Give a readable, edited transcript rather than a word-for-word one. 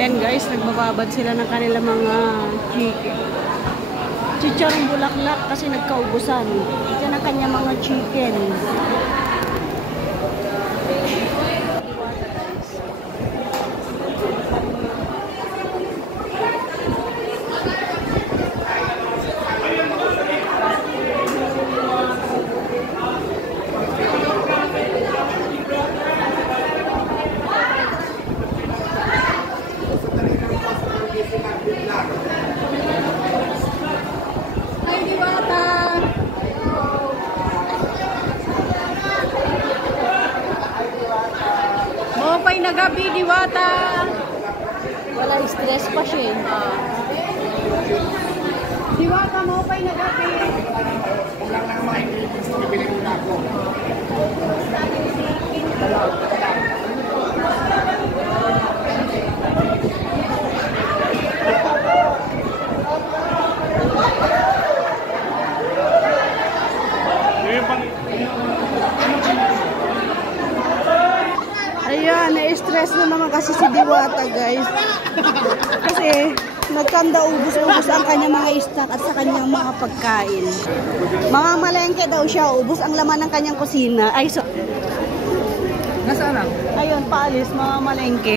Ayan guys, nagbababad sila ng kanilang mga chicken. Chicharong bulaklak kasi nagkaubusan. Ito na kanya mga chicken. Mopay na gabi, Diwata. Wala, stress pa siya. Diwata, mopay na gabi. Kulang na mga ingredients, bibili ko na ako. Ayan, na-stress na naman kasi si Diwata guys. Kasi nagkanda ubus-ubus ang kanyang mga stock at sa kanyang mga pagkain. Mga malengke daw siya, ubus ang laman ng kanyang kusina. Ay, so... Nasaan na? Ayun, paalis, mga malengke.